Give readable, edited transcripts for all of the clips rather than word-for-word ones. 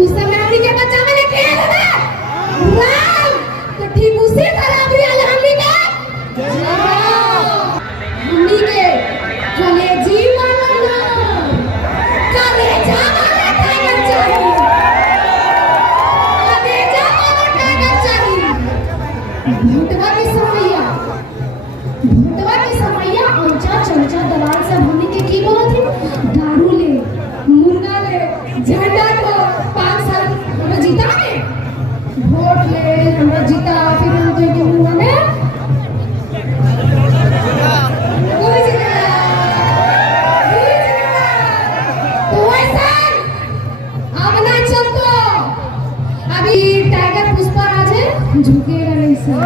तू समय हमनी के बच्चा में लेके आया ना राम तो ठीक उसी तरह भी आल हमनी के चले जीवन करे जावाना टाइगर चाहिए करे जावाना टाइगर चाहिए भूतवा की समैया आमचा चमचा दलाल सब हमनी के की बोलत थी दारू ले मुर्गा ले झंडा को 5 साल हमरा जीता में वोट ले हमरा जीता फिर हम तो के मुंह में कोई जीता तो वैसा अब ना चलतो अभी टाइगर पुष्पराज है झुकेगा नहीं सर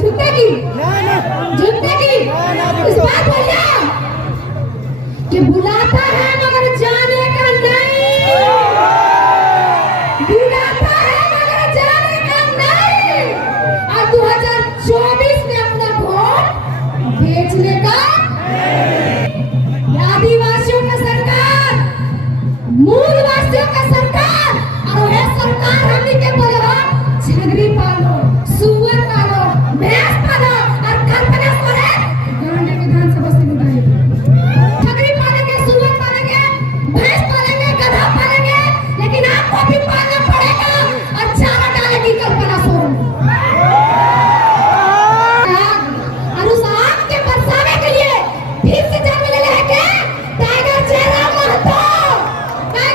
झुकेगी इस बात बोलिए कि बुलाता है मगर जाने का नहीं बुलाता है मगर जाने का नहीं और 2024 में अपना वोट बेचने का आदिवासियों का सरकार मूलवासियों का सरकार और ये सरकार हमनी के बोले छगरी पालो सुअर पालो भैंस पालो और कल्पना करे गांडे विधानसभा से बताइए छगरी पालेंगे सुअर पालेंगे भैंस पालेंगे गधा पालेंगे लेकिन आपको भी पालना पड़ेगा और चारा डालेगी कल्पना सोन और उस आग के बरसाने के लिए फिर से जन्म ले लेके टाइगर जयराम महतो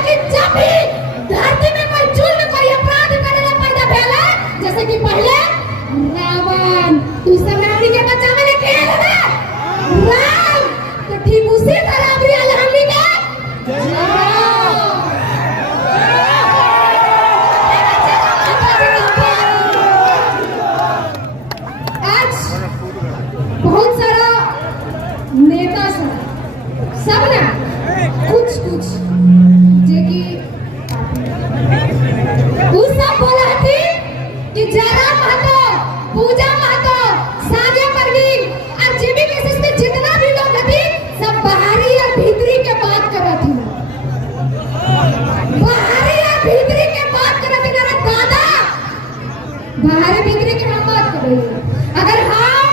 कि जब भी धरती में कोई जुल्म कोई अपराध करने पैदा भेला जैसे कि पहले रावण तू समय हमनी के बच्चा में लेके आया ना राम तो ठीक उसी तरह भी आल हमनी के आज बहुत सारा नेता सब ना कुछ जे कि वो सब बोला थी कि जयराम महतो पूजा महतो सानिया परवीन और जीबी केसेस में जितना भी लोग थे सब बाहरी और भीतरी के बात कर रहे थे बाहरी और भीतरी के बात कर रहे थे मेरा दादा बाहरी भीतरी के हम बात कर रहे हैं अगर हम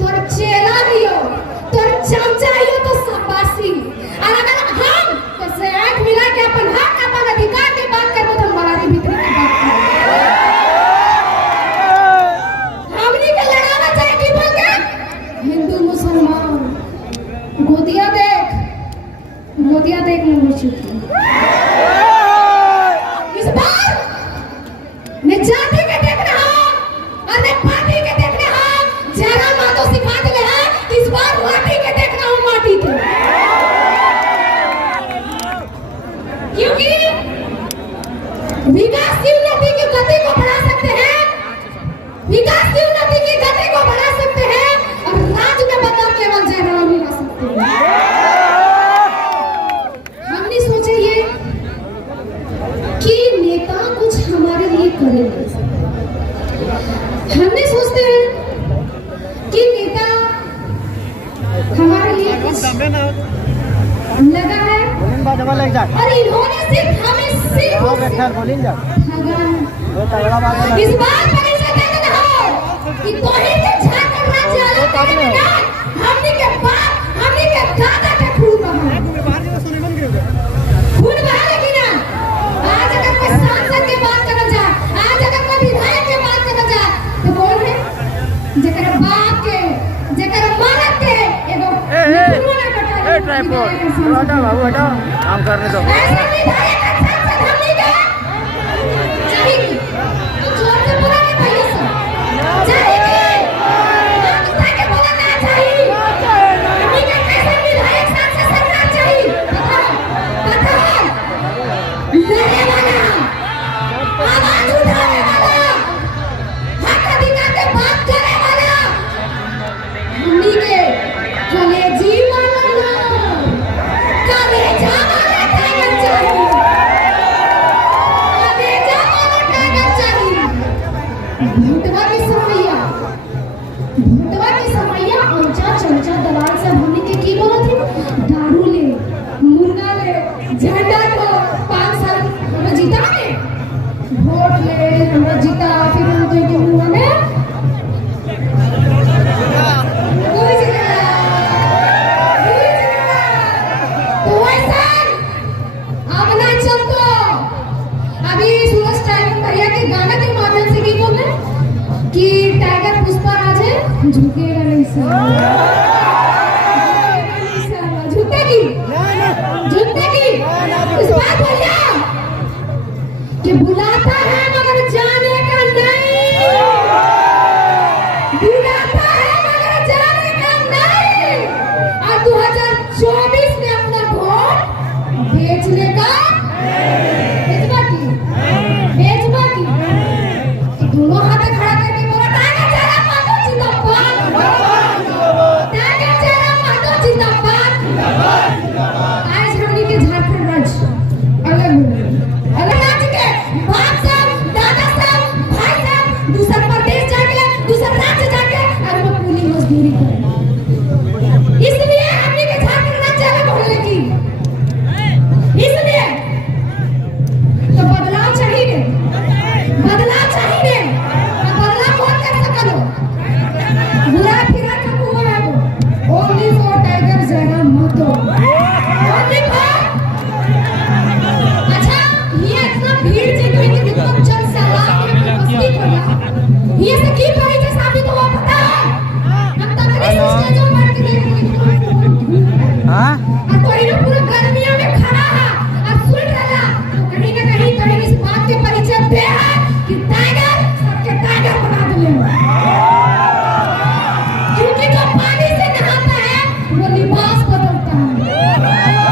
तोर चेला ही हो तोर चमचा ही हो तो शाबाशी और अगर हम तो से आंख मिला के अपन हक अपन अधिकार के बात करबो तो बाहरी भीतरी के बात कर हमनी के लड़ावा चाहे की बोल के हिंदू मुसलमान गोदिया देख मुर्शिद इस बार ने जाति के देखना हो और ने पार्टी के देखना हो जयराम महतो सिखा दिले है इस बार माटी के देखना हो माटी के क्योंकि विकासशील उन्नति की गति को बढ़ा सकते हैं विकासशील उन्नति की गति को बढ़ा सकते हैं और राज्य में बदलाव केवल जयराम ही ला सकते हैं हमने सोचा ये कि नेता कुछ हमारे लिए करेंगे हमने सोचते हैं कि नेता हमारे लिए कुछ लगा है और इन्होंने सिर्फ हमें इस बात पर इसे कहते हो कि तोहिद के झारखंड राज्य अलग करेंगे ना हमनी के बाप हमनी के दादा के खून बहा लेकिन ना आज अगर कोई सांसद के बात करना जाए आज अगर कोई विधायक के बात करना जाए तो कौन है जेकर बाप के जेकर मरद के एगो ट्राइपॉड हटाओ बाबू हटाओ काम करने दो ऐसे विधायक का सांसद हमनी के चाहिए तो जोर से बोला नहीं भैया सब चाहिए हम के बोलना चाहिए हमनी के कैसे विधायक सांसद सरकार चाहिए पता लड़े वाला आवाज उठाने वाला हक अधिकार के बात करे वाला हमनी के चले जीवन करे जावाना टाइगर चाहिए भूतवा की समैया आमचा चमचा दलाल सब हमनी के की बोलत थी दारू ले मुर्गा ले झंडा को वोट ले हमरा जीता फिर हम तो के मुंह में कोई जीता तो वैसा अब ना चलतो अभी सूरज टाइगर भैया के गाना के माध्यम से की बोले कि टाइगर पुष्पा राजे झुकेगा नहीं सर झुकेगी झुकेगी इस बात भैया कि बुलाता है मगर जाने का नहीं बुलाता है मगर जाने का नहीं और 2024 में अपना वोट बेचने का बेचवा की तो दोनों हाथ खड़ा करके बोला टाइगर चेहरा मातो जिंदाबाद टाइगर चेहरा मातो जिंदाबाद आज हमनी के झारखंड राज्य अलग राज्य के बाप साहब दादा साहब भाई साहब दूसरा प्रदेश जाके दूसरा राज्य जाके और वो पूरी मजदूरी करे इसलिए हमनी के झारखंड राज्य अलग होने लगी इसलिए तो बदलाव चाहिए बदलाव चाहिए और बदलाव कौन कर सकलो बुरा फिरा का हुआ है वो only for Tiger Jairam Mahato only for अच्छा ये इतना भीड़ जे कहीं के कितना चल साला के मस्ती पड़ा ये से की पड़ी जे साबित हुआ पता है हम तक नहीं स्टेज में बैठ के देख हां और कोई ना पूरा गर्मियों में खड़ा है और सुन रहा तो कहीं ना कहीं इस बात के परिचय दे है कि टाइगर सबके टाइगर बना दिले क्योंकि जो पानी से नहाता है वो लिबास बदलता है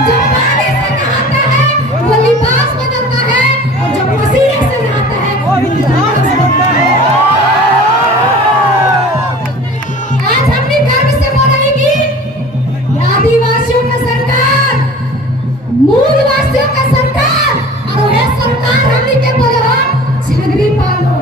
जो पानी से नहाता है वो लिबास बदलता है और जो पसीने से नहाता है वो लिबास बदलता है आज हमने गर्व से बोलेगी आदिवासियों का सरकार मूलवासियों का सरकार और वह सरकार हमने के बोले झगड़ी पालो